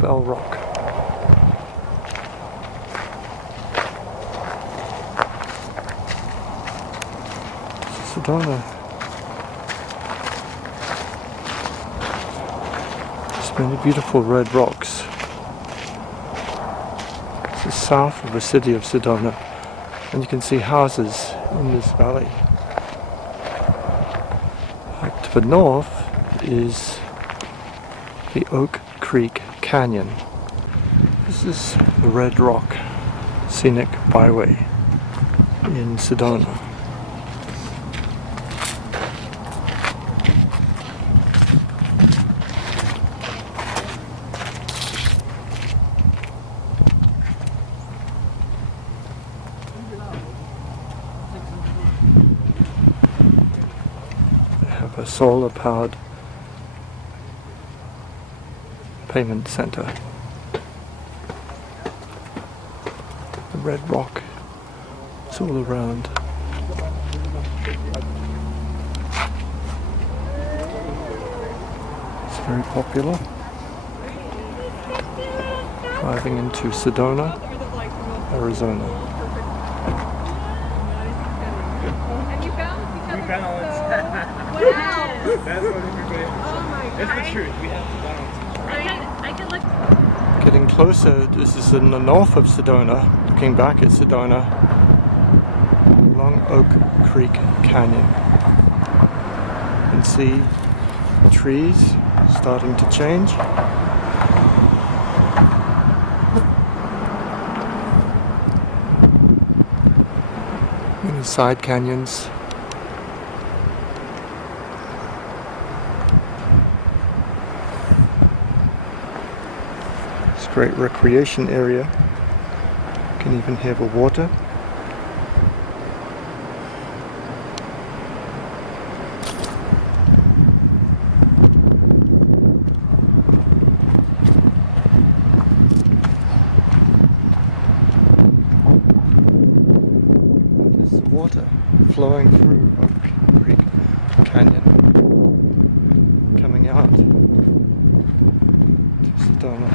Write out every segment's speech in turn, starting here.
Bell Rock. Sedona. There's many beautiful red rocks. This is south of the city of Sedona, and you can see houses in this valley. To the north is the Oak Creek Canyon. This is the Red Rock Scenic Byway in Sedona. They have a solar-powered payment center. The red rock is all around. It's very popular. Driving into Sedona, Arizona. That's what everybody. That's the truth. We have to balance. I can look. Getting closer, this is in the north of Sedona, looking back at Sedona, along Oak Creek Canyon. You can see the trees starting to change. Many side canyons. Great recreation area. You can even hear the water. There's water flowing through Oak Creek Canyon, coming out to Sedona.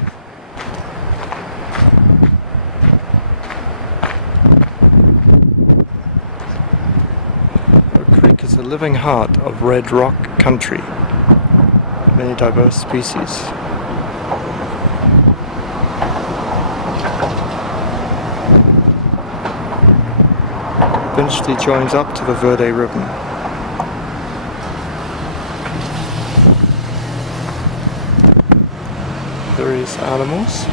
Is the living heart of red rock country. Many diverse species. Eventually joins up to the Verde River. Various animals.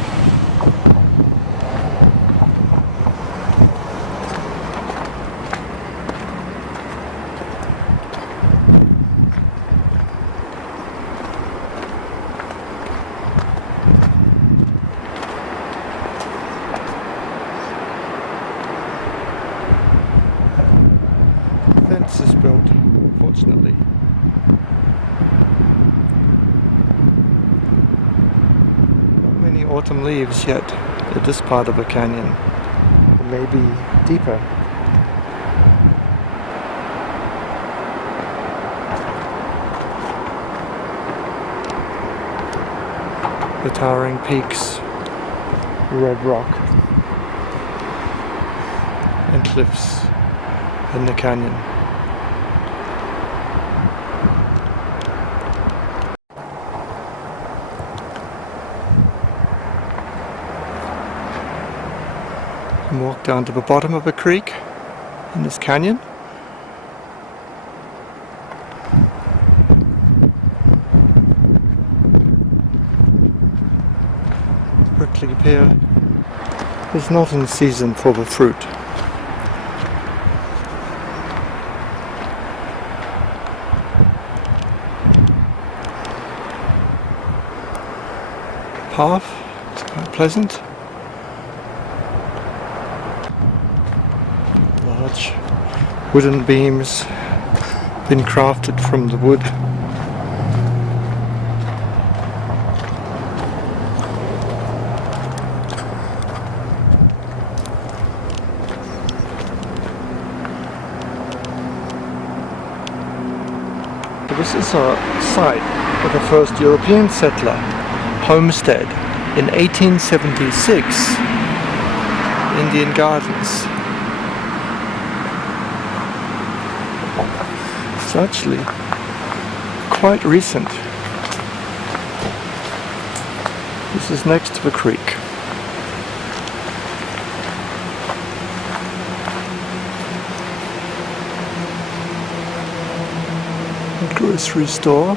Fence is built, fortunately. Not many autumn leaves yet at this part of the canyon. It may be deeper. The towering peaks, red rock, and cliffs in the canyon. And walk down to the bottom of a creek in this canyon. Prickly pear is not in season for the fruit. Path, it's quite pleasant. Large wooden beams been crafted from the wood. This is a site of the first European settler homestead in 1876, Indian Gardens. It's actually quite recent. This is next to the creek. A grocery store.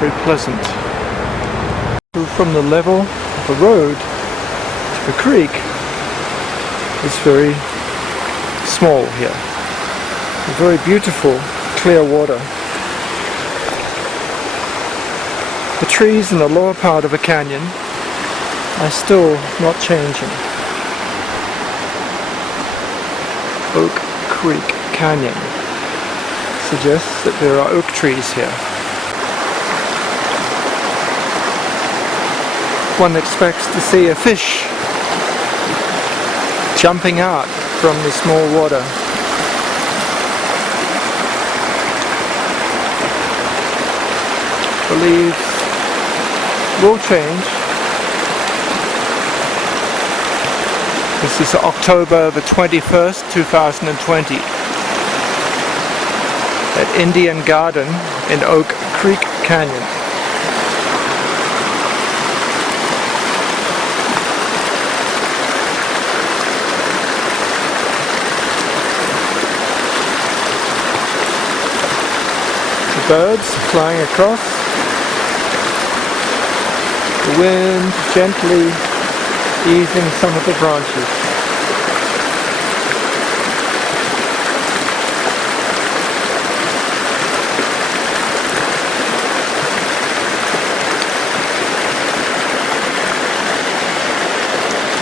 Very pleasant. So from the level of the road to the creek is very small here. A very beautiful clear water. The trees in the lower part of the canyon are still not changing. Oak Creek Canyon suggests that there are oak trees here. One expects to see a fish jumping out from the small water. The leaves will change. This is October the 21st, 2020 at Indian Garden in Oak Creek Canyon. Birds flying across, the wind gently easing some of the branches.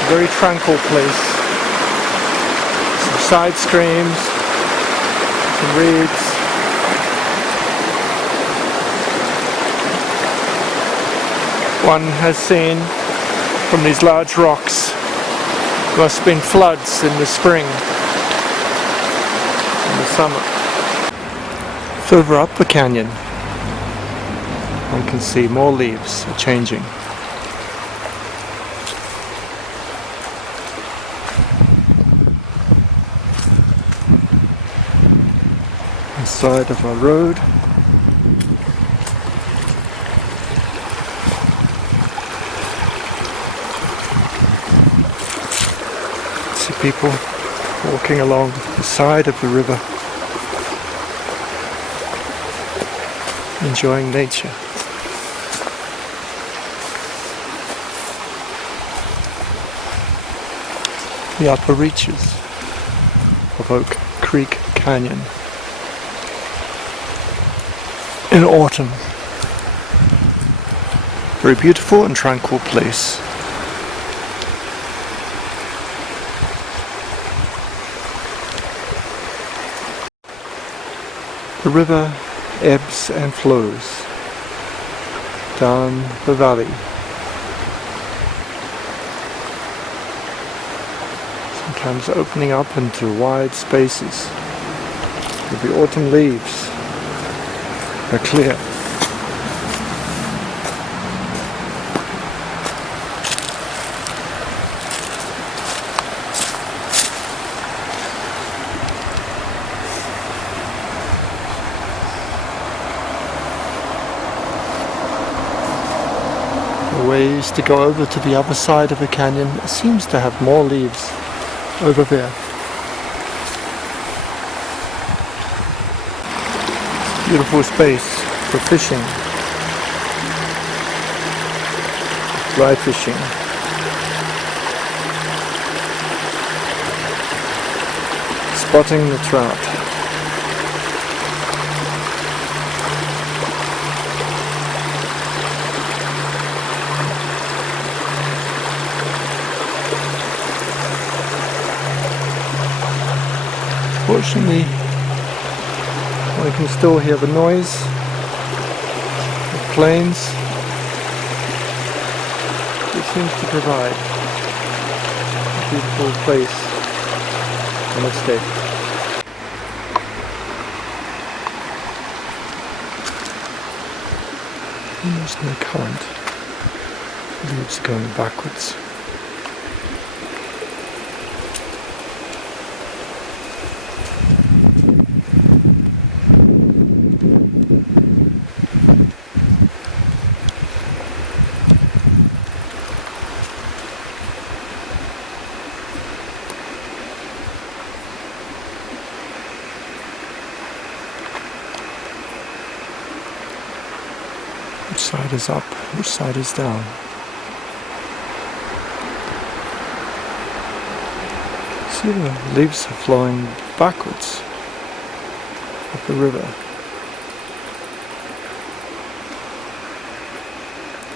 Very tranquil place. Some side streams, some reeds. One has seen from these large rocks there must have been floods in the spring and the summer. Further up the canyon one can see more leaves are changing. The side of our road. People walking along the side of the river, enjoying nature. The upper reaches of Oak Creek Canyon in autumn. Very beautiful and tranquil place. The river ebbs and flows down the valley. Sometimes opening up into wide spaces where the autumn leaves are clear. Ways to go over to the other side of the canyon. It seems to have more leaves over there. Beautiful space for fishing, fly fishing. Spotting the trout. Unfortunately, one can still hear the noise of planes. It seems to provide a beautiful place and escape. Almost no current. Leaves are going backwards. Which side is up? Which side is down? See, the leaves are flowing backwards up the river.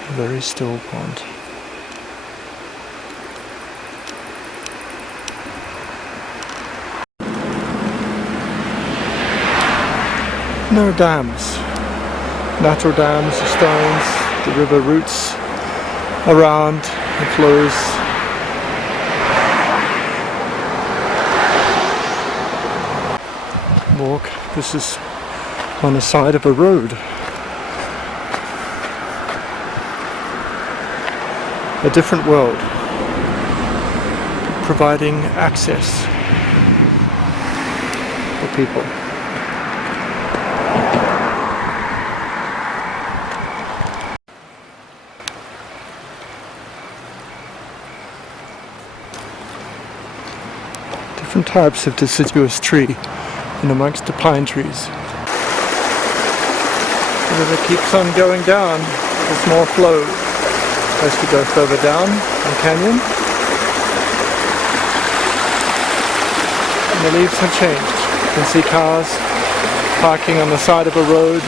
A very still pond. No dams. Natural dams of stones, the river roots around and flows. Walk. This is on the side of a road. A different world, providing access for people. Different types of deciduous tree in amongst the pine trees. The river keeps on going down. There's more flow as we go further down the canyon. And the leaves have changed. You can see cars parking on the side of a road.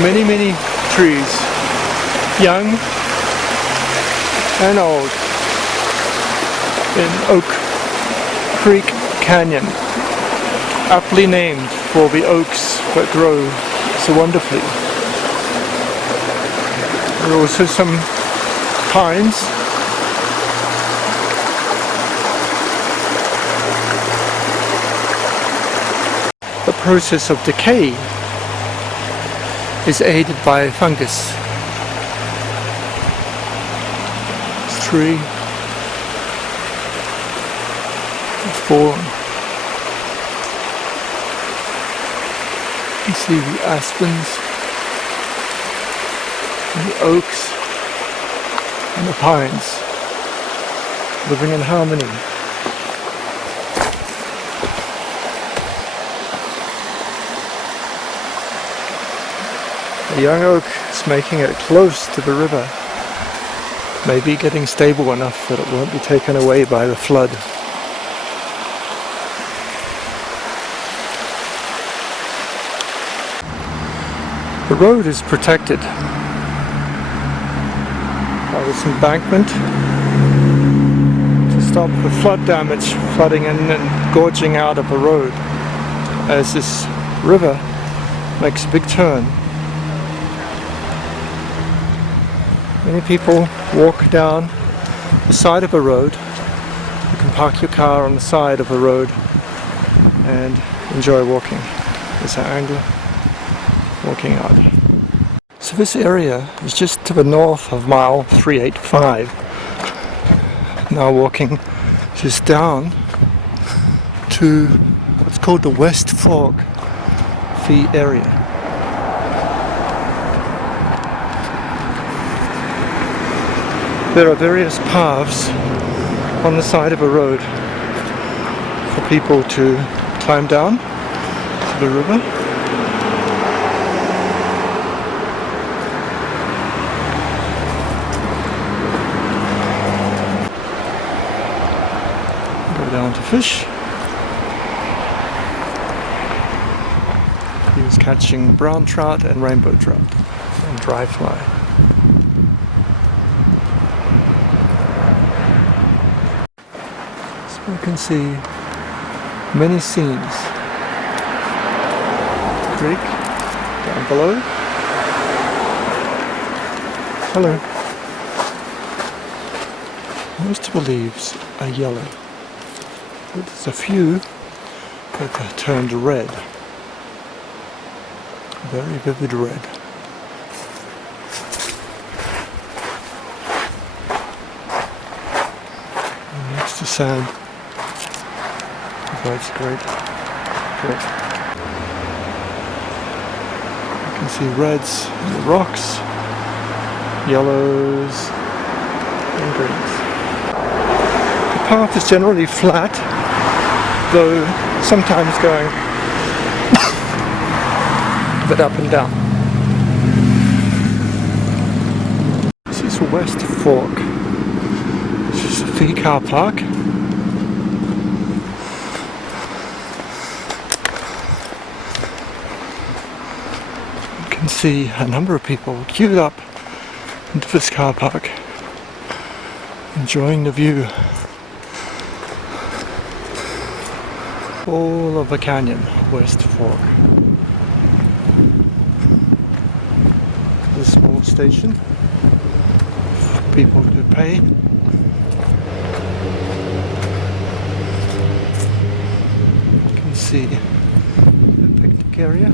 Many, many trees, young and old, in Oak Creek Canyon, aptly named for the oaks that grow so wonderfully. There are also some pines. The process of decay is aided by fungus. This tree has fallen. You see the aspens, and the oaks, and the pines living in harmony. The young oak is making it close to the river, maybe getting stable enough that it won't be taken away by the flood. The road is protected by this embankment to stop the flood damage flooding in and gorging out of the road as this river makes a big turn. Many people walk down the side of a road. You can park your car on the side of a road and enjoy walking. There's an angler walking out. So this area is just to the north of mile 385. Now walking just down to what's called the West Fork Fee area. There are various paths on the side of a road for people to climb down to the river. Down to fish. He was catching brown trout and rainbow trout and dry fly. So you can see Many scenes. Creek down below. Hello. Most of the leaves are yellow. But there's a few that have turned red. Very vivid red. And next to sand provides great. You can see reds in the rocks, yellows and greens. The path is generally flat, though sometimes going a bit up and down. This is West Fork. This is the car park. You can see a number of people queued up into this car park, enjoying the view. All of the canyon, West Fork. The small station for people to pay. You can see the picnic area.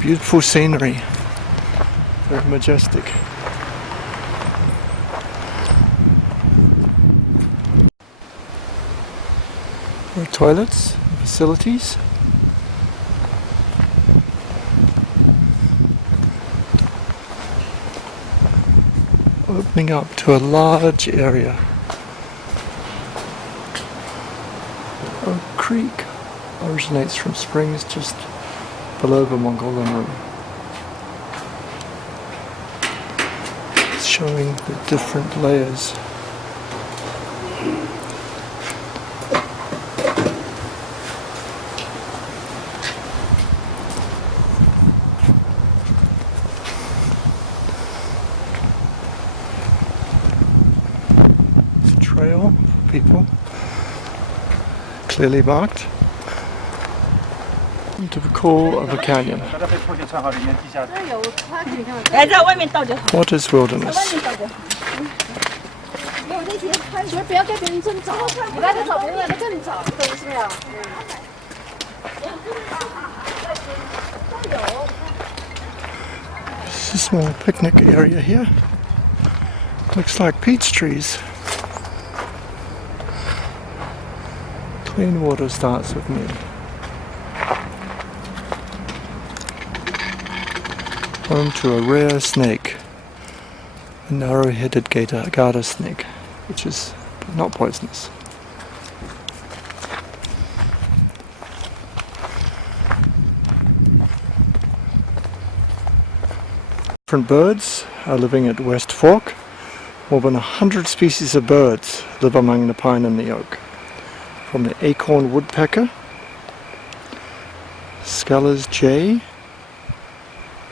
Beautiful scenery, very majestic. There are toilets and facilities. Opening up to a large area. Oak Creek originates from springs just below the Mongolian Rim. It's showing the different layers. It's a trail for people, clearly marked. To the core of a canyon. What is wilderness? This is a small picnic area here. Looks like peach trees. Clean water starts with me. Home to a rare snake, a narrow-headed garter snake, which is not poisonous. Different birds are living at West Fork. More than 100 species of birds live among the pine and the oak. From the acorn woodpecker, Scaller's jay,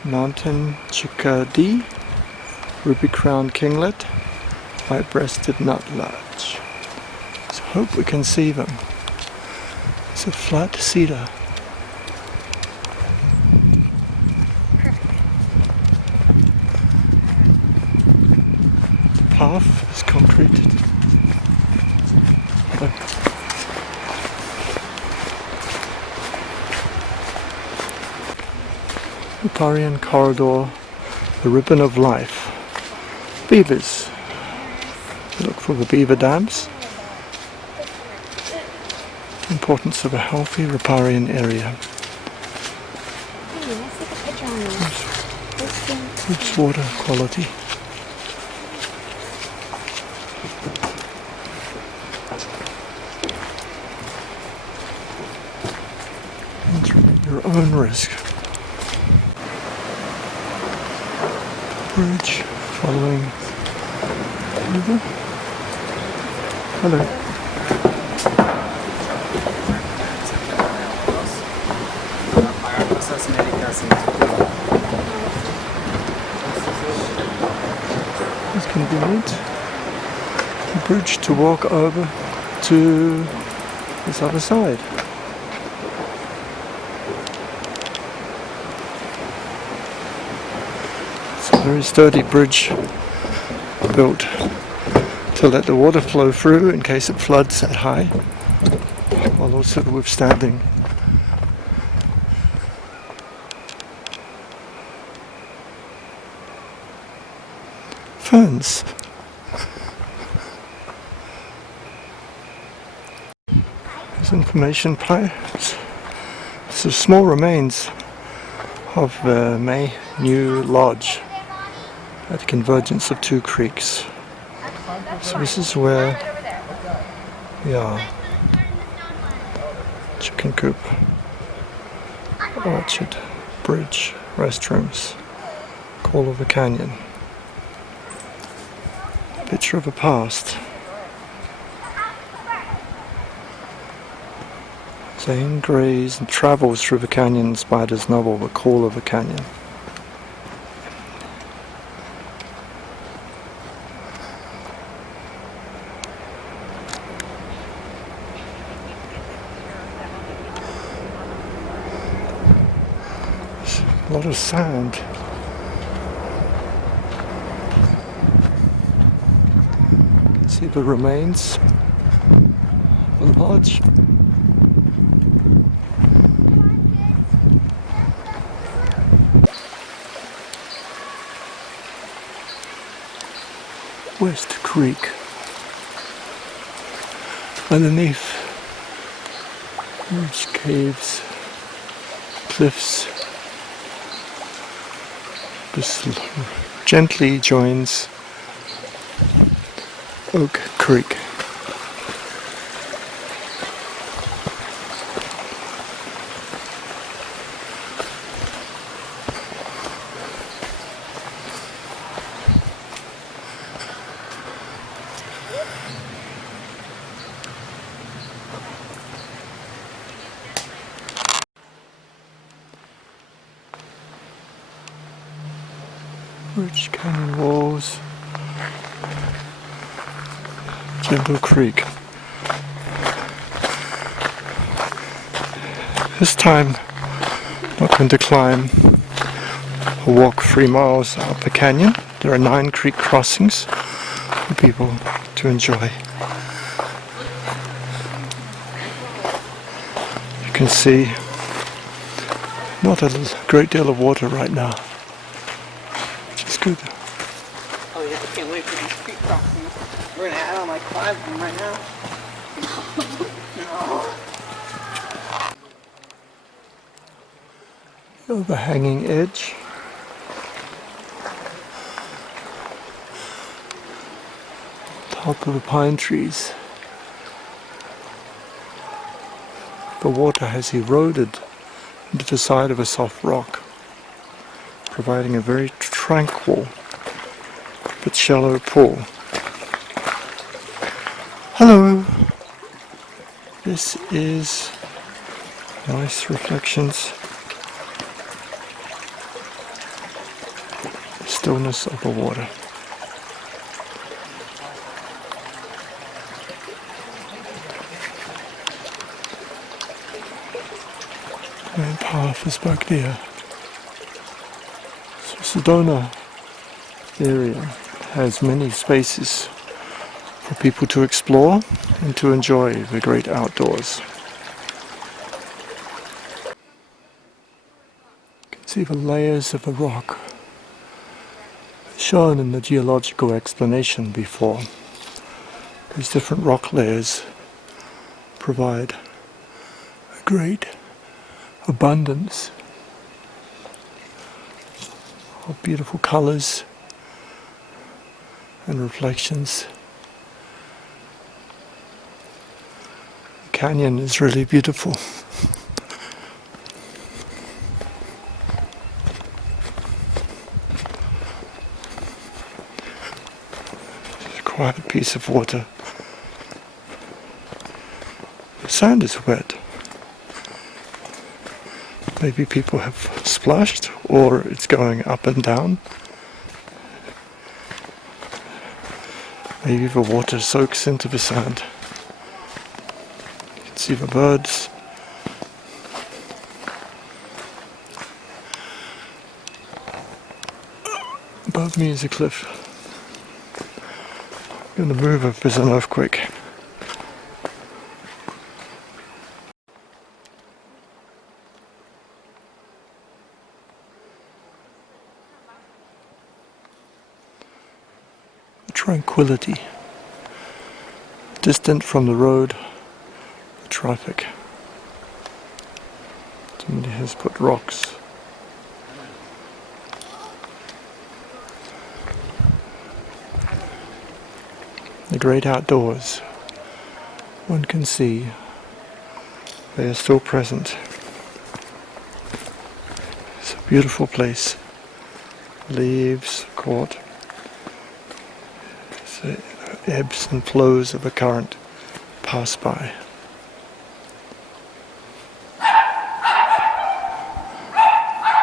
mountain chickadee, ruby-crowned kinglet, white-breasted nutlatch. So hope we can see them. It's a flat cedar. The path is concrete. Riparian corridor, the ribbon of life. Beavers. Look for the beaver dams. Importance of a healthy riparian area. Oops, water quality. Entering at your own risk. Bridge following river. Hello. It's convenient. The bridge to walk over to this other side. It's a very sturdy bridge built to let the water flow through in case it floods at high, while also withstanding ferns. There's information piles. So small remains of the May New Lodge at the convergence of two creeks. So this is where we are. Chicken coop, orchard, bridge, restrooms, call of a canyon. Picture of the past. Zane grays and travels through the canyon inspired his novel, The Call of a Canyon. There's a lot of sand. You can see the remains of the lodge. West Creek. Underneath, huge caves, cliffs. This gently joins Oak Creek. Rich canyon walls, gentle creek. This time, not going to climb or walk 3 miles up the canyon. There are 9 creek crossings for people to enjoy. You can see not a great deal of water right now. Good. Oh yeah, I can't wait for these creek crossings. We're gonna add on like 5 of them right now. Overhanging edge. Top of the pine trees. The water has eroded into the side of a soft rock, providing a very tranquil but shallow pool. Hello! This is nice reflections. The stillness of the water. The main path is back there. Sedona area has many spaces for people to explore and to enjoy the great outdoors. You can see the layers of the rock shown in the geological explanation before. These different rock layers provide a great abundance of beautiful colors and reflections. The canyon is really beautiful. It's a quiet piece of water. The sand is wet. Maybe people have splashed, or it's going up and down. Maybe the water soaks into the sand. You can see the birds. Above me is a cliff. I'm going to move if there's an earthquake. Tranquility. Distant from the road, the traffic. Somebody has put rocks. The great outdoors. One can see they are still present. It's a beautiful place. Leaves caught. The ebbs and flows of a current pass by.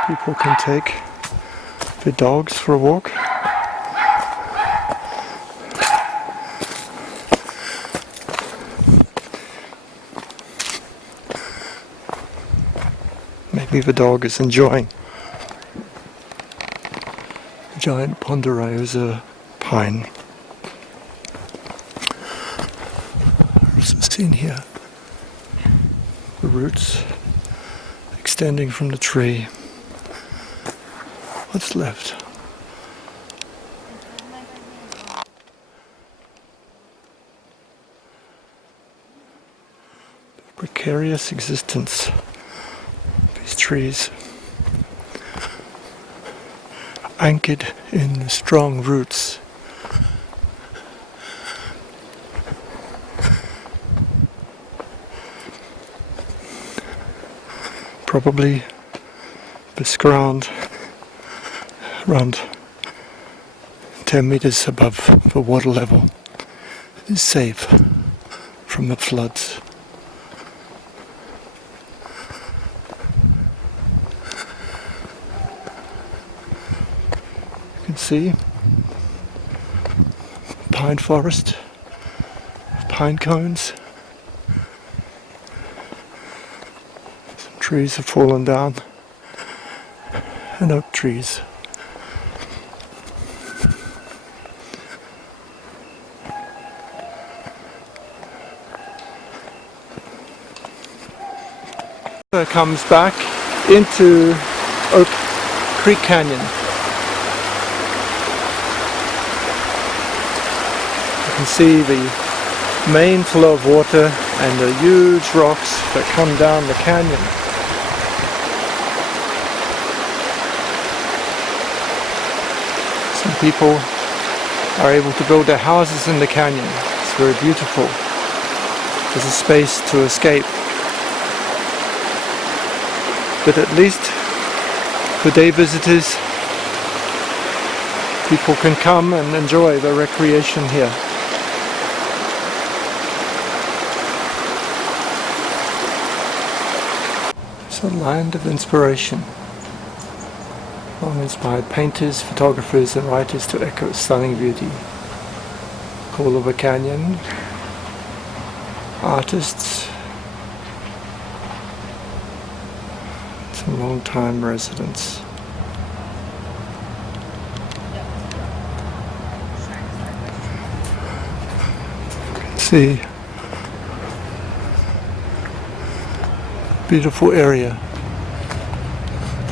People can take their dogs for a walk. Maybe the dog is enjoying the giant ponderosa pine. Seen here, the roots extending from the tree. What's left? The precarious existence of these trees, anchored in the strong roots. Probably this ground around 10 meters above the water level is safe from the floods. You can see pine forest, pine cones. Trees have fallen down, and oak trees. It comes back into Oak Creek Canyon. You can see the main flow of water and the huge rocks that come down the canyon. Some people are able to build their houses in the canyon. It's very beautiful. There's a space to escape. But at least for day visitors, people can come and enjoy the recreation here. It's a land of inspiration. Inspired painters, photographers and writers to echo its stunning beauty. Call of a Canyon, artists, some long-time residents. You can see beautiful area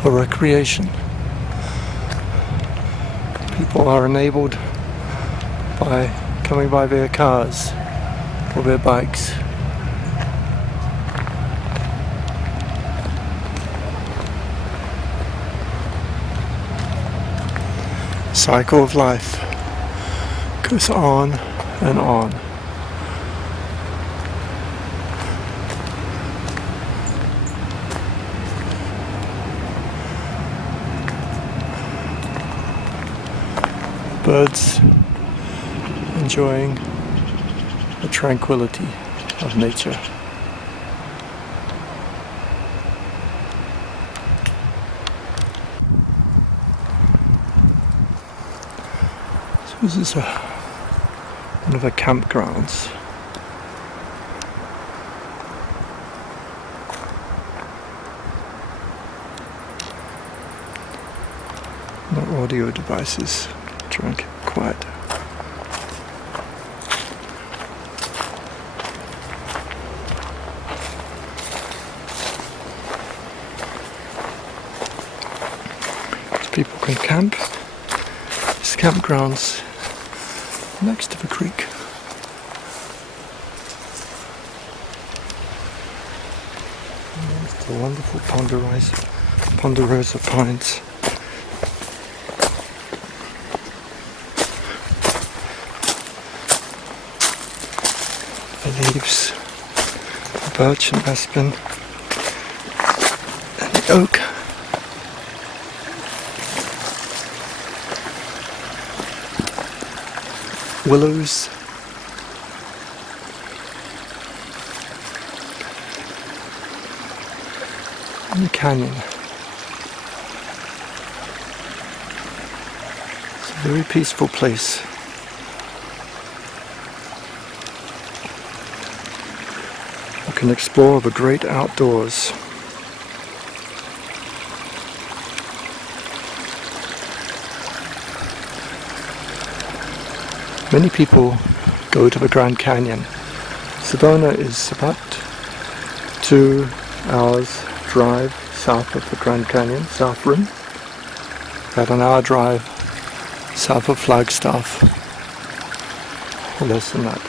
for recreation. People are enabled by coming by their cars or their bikes. Cycle of life goes on and on. Birds enjoying the tranquility of nature. This is one of the campgrounds. No audio devices. Try and keep it quiet. So people can camp. This campground's next to the creek. And there's the wonderful ponderosa pines. The leaves, the birch and aspen, and the oak. Willows. And the canyon. It's a very peaceful place. You can explore the great outdoors. Many people go to the Grand Canyon. Sedona is about 2 hours drive south of the Grand Canyon, South Rim. About an hour drive south of Flagstaff. Or less than that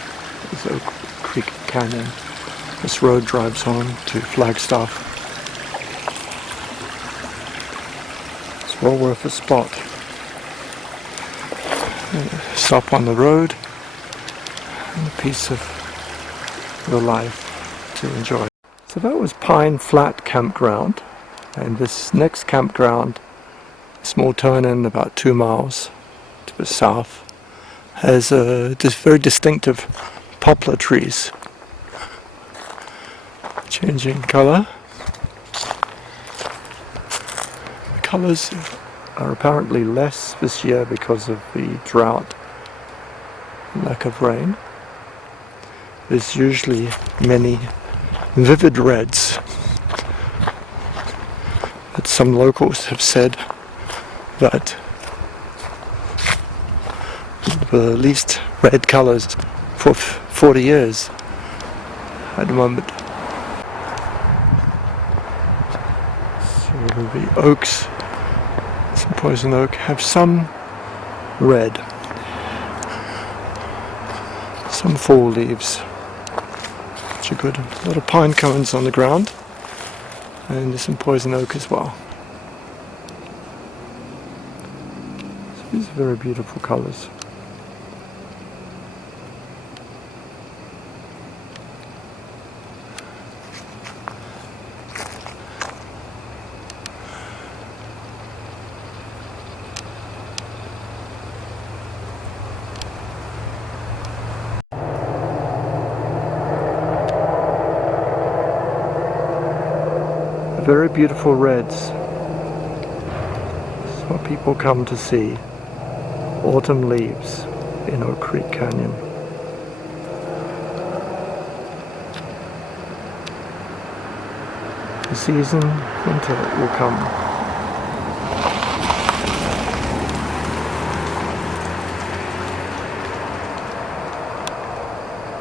is Oak Creek Canyon. This road drives on to Flagstaff. It's well worth a spot. Stop on the road and a piece of your life to enjoy. So that was Pine Flat Campground, and this next campground, a small turn-in about 2 miles to the south, has very distinctive poplar trees, changing colour. The colours are apparently less this year because of the drought and lack of rain. There's usually many vivid reds, but some locals have said that the least red colours for 40 years at the moment. So the oaks, some poison oak, have some red, some fall leaves, which are good. A lot of pine cones on the ground, and there's some poison oak as well. So these are very beautiful colours. Very beautiful reds. This is what people come to see. Autumn leaves in Oak Creek Canyon. The season, winter, will come.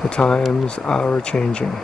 The times are changing.